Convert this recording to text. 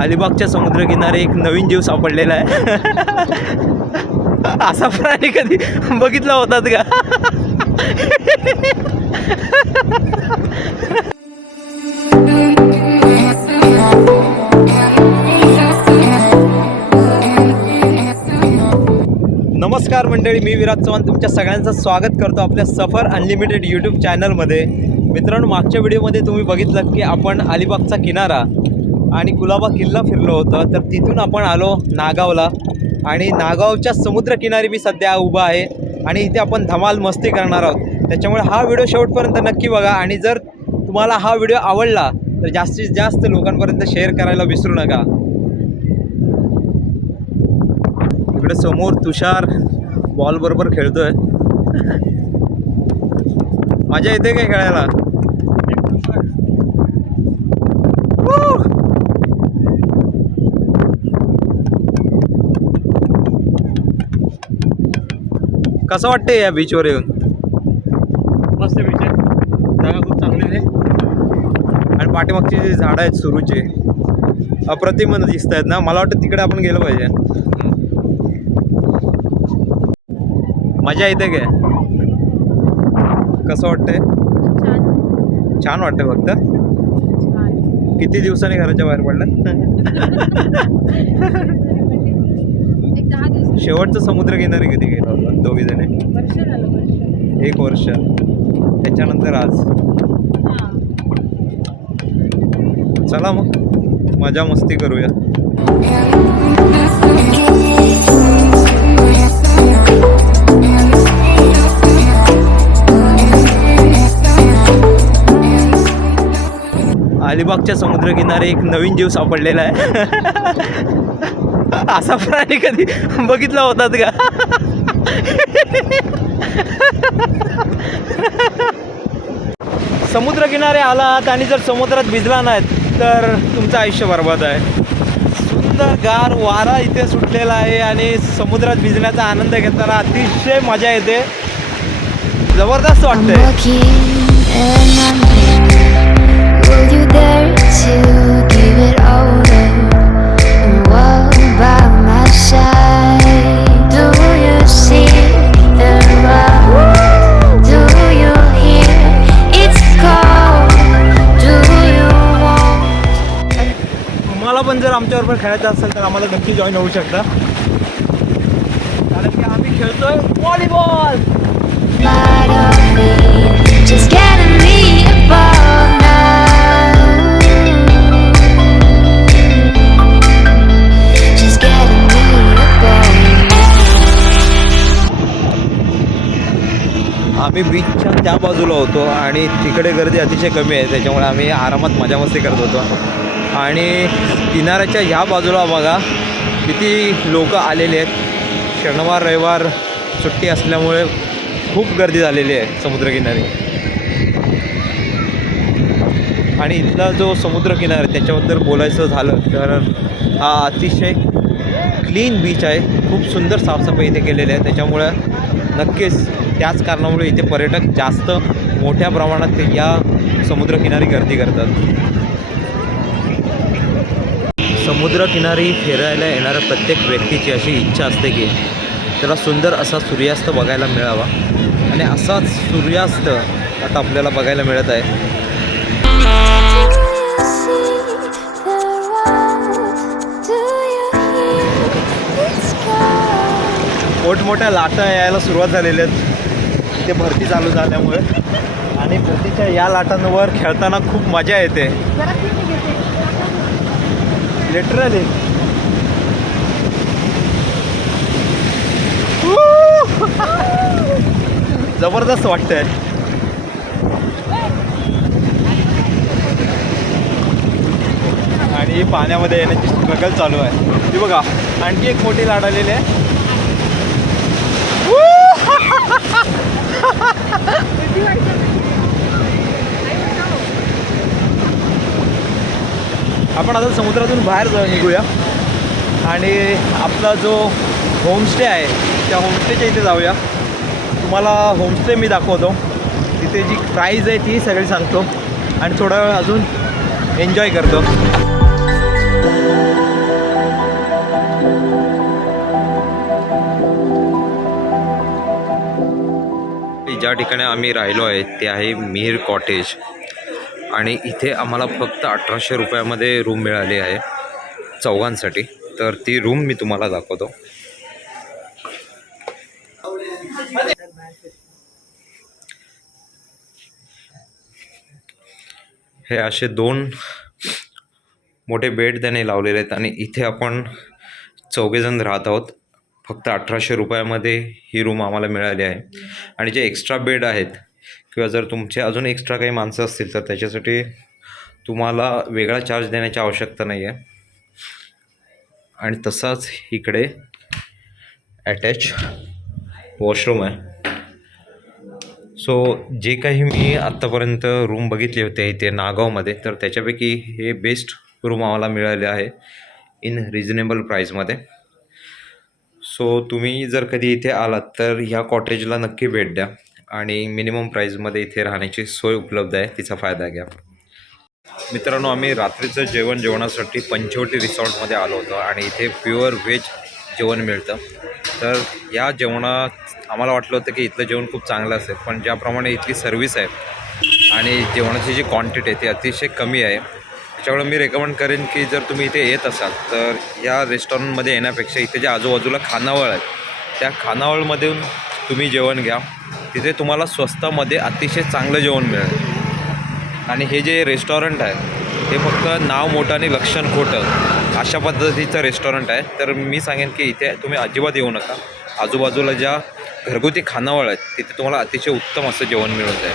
अलिबागच्या समुद्रकिनारी एक नवीन जीव सापडलेला आहे. असा प्राणी कधी बघितला होतात का? नमस्कार मंडळी, मी विराज चव्हाण तुमच्या सगळ्यांचं स्वागत करतो आपल्या सफर अनलिमिटेड यूट्यूब चॅनलमध्ये. मित्रांनो, मागच्या व्हिडिओमध्ये तुम्ही बघितलं की आपण अलिबागचा किनारा आणि कुलाबा किल्ला फिरलो होतं. तर तिथून आपण आलो नागावला आणि नागावच्या समुद्रकिनारी मी सध्या उभा आहे आणि इथे आपण धमाल मस्ती करणार आहोत. त्याच्यामुळे हा व्हिडिओ शेवटपर्यंत नक्की बघा आणि जर तुम्हाला हा व्हिडिओ आवडला तर जास्तीत जास्त लोकांपर्यंत शेअर करायला विसरू नका. इकडे समोर तुषार बॉल बरोबर खेळतोय. मजा येते काय खेळायला? कसं वाटतंय या बीचवर येऊन? मस्त बीच आहे, जागा खूप चांगली आहे आणि पाठीमागची जी झाडं आहेत सुरूचे अप्रतिम दिसत आहेत ना. मला वाटतं तिकडे आपण गेलं पाहिजे. मजा येते काय? कसं वाटतंय? छान वाटतंय. फक्त किती दिवसांनी घराच्या बाहेर पडलं? शेवटचं समुद्रकिनारी कधी गेला होता दोघी जण? एक वर्ष. त्याच्यानंतर आज. चला मग मजा मस्ती करूया. अलिबागच्या समुद्रकिनारी एक नवीन जीव सापडलेला आहे. असा प्राणी कधी बघितला होतात का? समुद्रकिनारे आलात आणि जर समुद्रात भिजला नाहीत तर तुमचं आयुष्य बरबाद आहे. सुंदर गार वारा इथे सुटलेला आहे आणि समुद्रात भिजण्याचा आनंद घेताना अतिशय मजा येते. जबरदस्त वाटतंय. Will you dare to give it over and walk by my side? Do you see the road? Do you hear its call? Do you want? तुम्हाला पण जर आमच्याबरोबर खेळायचं असेल तर आम्हाला नक्की जॉईन होऊ शकता, कारण की आम्ही खेळतोय volleyball. Light of me, just getting me above now. Just getting me above now. आम्ही बीचच्या त्या बाजूला होतो आणि तिकडे गर्दी अतिशय कमी आहे, त्याच्यामुळे आम्ही आरामात मजा मस्ती करत होतो. आणि किनाऱ्याच्या ह्या बाजूला बघा किती लोक आलेले आहेत. शनिवार रविवार सुट्टी असल्यामुळे खूप गर्दी झालेली आहे समुद्रकिनारी. आणि इथला जो समुद्रकिनारा आहे त्याच्याबद्दल बोलायचं झालं तर हा अतिशय क्लीन बीच आहे. खूप सुंदर साफसफाई इथे केलेली आहे. त्याच्यामुळं नक्कीच त्याच कारणामुळे इथे पर्यटक जास्त मोठ्या प्रमाणात या समुद्रकिनारी गर्दी करतात. समुद्रकिनारी फिरायला येणाऱ्या प्रत्येक व्यक्तीची अशी इच्छा असते की त्याला सुंदर असा सूर्यास्त बघायला मिळावा आणि असाच सूर्यास्त आता आपल्याला बघायला मिळत आहे. मोठमोठ्या लाटा यायला सुरुवात झालेल्या आहेत ते भरती चालू झाल्यामुळे. आणि भरतीच्या या लाटांवर खेळताना खूप मजा येते लिटरली. जबरदस्त वाटतंय. आणि पाण्यामध्ये येण्याची स्ट्रगल चालू आहे. ती बघा आणखी एक मोठी लाट आलेली आहे. आपण आता समुद्रातून बाहेर निघूया आणि आपला जो होमस्टे आहे त्या होमस्टेच्या इथे जाऊया. तुम्हाला होमस्टे मी दाखवतो. तिथे जी प्राईज आहे ती सगळी सांगतो आणि थोडा वेळ अजून एन्जॉय करतो. ज्या ठिकाणी आम्ही राहिलो आहे ते आहे मिहीर कॉटेज आणि इथे आम्हाला फक्त 1800 रुपयामध्ये रूम मिळाली आहे चौघांसाठी. तर ती रूम मी तुम्हाला दाखवतो. हे असे 2 मोठे बेड त्याने लावलेले आहेत आणि इथे आपण 4 जण राहत आहोत. फक्त 1800 रुपयामध्ये ही रूम आम्हाला मिळाली आहे. आणि जे एक्स्ट्रा बेड आहेत किंवा जर तुमचे अजून एक्स्ट्रा काही माणसं असतील तर त्याच्यासाठी तुम्हाला वेगळा चार्ज देण्याची आवश्यकता नाही आहे. आणि तसाच इकडे अटॅच वॉशरूम आहे. सो जे काही मी आत्तापर्यंत रूम बघितले होते इथे नागावमध्ये तर त्याच्यापैकी हे बेस्ट रूम आम्हाला मिळाले आहे इन रिजनेबल प्राईजमध्ये. सो तुम्ही जर कधी इथे आलात तर ह्या कॉटेजला नक्की भेट द्या आणि मिनिमम प्राईजमध्ये इथे राहण्याची सोय उपलब्ध आहे, तिचा फायदा घ्या. मित्रांनो, आम्ही रात्रीचं जेवणासाठी पंचवटी रिसॉर्टमध्ये आलो होतो आणि इथे प्युअर व्हेज जेवण मिळतं. तर या जेवणात आम्हाला वाटलं होतं की इथलं जेवण खूप चांगलं असेल, पण ज्याप्रमाणे इथली सर्व्हिस आहे आणि जेवणाची जी क्वांटिटी आहे ती अतिशय कमी आहे. त्याच्यामुळे मी रेकमेंड करेन की जर तुम्ही इथे येत असाल तर या रेस्टॉरंटमध्ये येण्यापेक्षा इथे जे आजूबाजूला खानावळ आहेत त्या खानावळमधून तुम्ही जेवण घ्या. तिथे तुम्हाला स्वस्तामध्ये अतिशय चांगलं जेवण मिळेल. आणि हे जे रेस्टॉरंट आहे हे फक्त नाव मोठं आणि लक्षण खोटं अशा पद्धतीचं रेस्टॉरंट आहे. तर मी सांगेन की इथे तुम्ही अजिबात येऊ नका. आजूबाजूला ज्या घरगुती खानावळ आहेत तिथे तुम्हाला अतिशय उत्तम असं जेवण मिळून जाईल.